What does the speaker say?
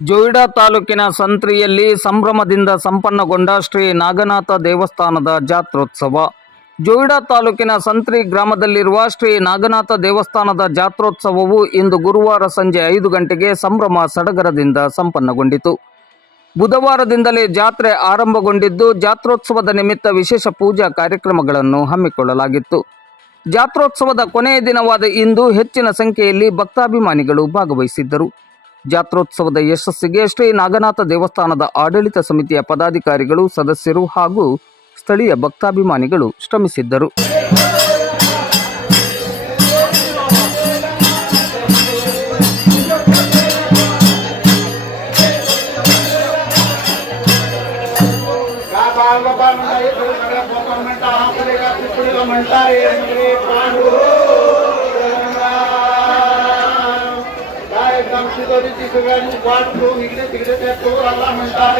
ಜೊಯ್ಡಾ ತಾಲೂಕಿನ ಸಂತ್ರಿಯಲ್ಲಿ ಸಂಭ್ರಮದಿಂದ ಸಂಪನ್ನಗೊಂಡ ಶ್ರೀ ನಾಗನಾಥ ದೇವಸ್ಥಾನದ ಜಾತ್ರೋತ್ಸವ. ಜೊಯ್ಡಾ ತಾಲೂಕಿನ ಸಂತ್ರಿ ಗ್ರಾಮದಲ್ಲಿರುವ ಶ್ರೀ ನಾಗನಾಥ ದೇವಸ್ಥಾನದ ಜಾತ್ರೋತ್ಸವವು ಇಂದು ಗುರುವಾರ ಸಂಜೆ 5 ಗಂಟೆಗೆ ಸಂಭ್ರಮ ಸಡಗರದಿಂದ ಸಂಪನ್ನಗೊಂಡಿತು. ಬುಧವಾರದಿಂದಲೇ ಜಾತ್ರೆ ಆರಂಭಗೊಂಡಿದ್ದು, ಜಾತ್ರೋತ್ಸವದ ನಿಮಿತ್ತ ವಿಶೇಷ ಪೂಜಾ ಕಾರ್ಯಕ್ರಮಗಳನ್ನು ಹಮ್ಮಿಕೊಳ್ಳಲಾಗಿತ್ತು. ಜಾತ್ರೋತ್ಸವದ ಕೊನೆಯ ದಿನವಾದ ಇಂದು ಹೆಚ್ಚಿನ ಸಂಖ್ಯೆಯಲ್ಲಿ ಭಕ್ತಾಭಿಮಾನಿಗಳು ಭಾಗವಹಿಸಿದ್ದರು. ಜಾತ್ರೋತ್ಸವದ ಯಶಸ್ಸಿಗೆ ಶ್ರೀ ನಾಗನಾಥ ದೇವಸ್ಥಾನದ ಆಡಳಿತ ಸಮಿತಿಯ ಪದಾಧಿಕಾರಿಗಳು, ಸದಸ್ಯರು ಹಾಗೂ ಸ್ಥಳೀಯ ಭಕ್ತಾಭಿಮಾನಿಗಳು ಶ್ರಮಿಸಿದ್ದರು. इकडे तिकडे त्या तो आला म्हणतात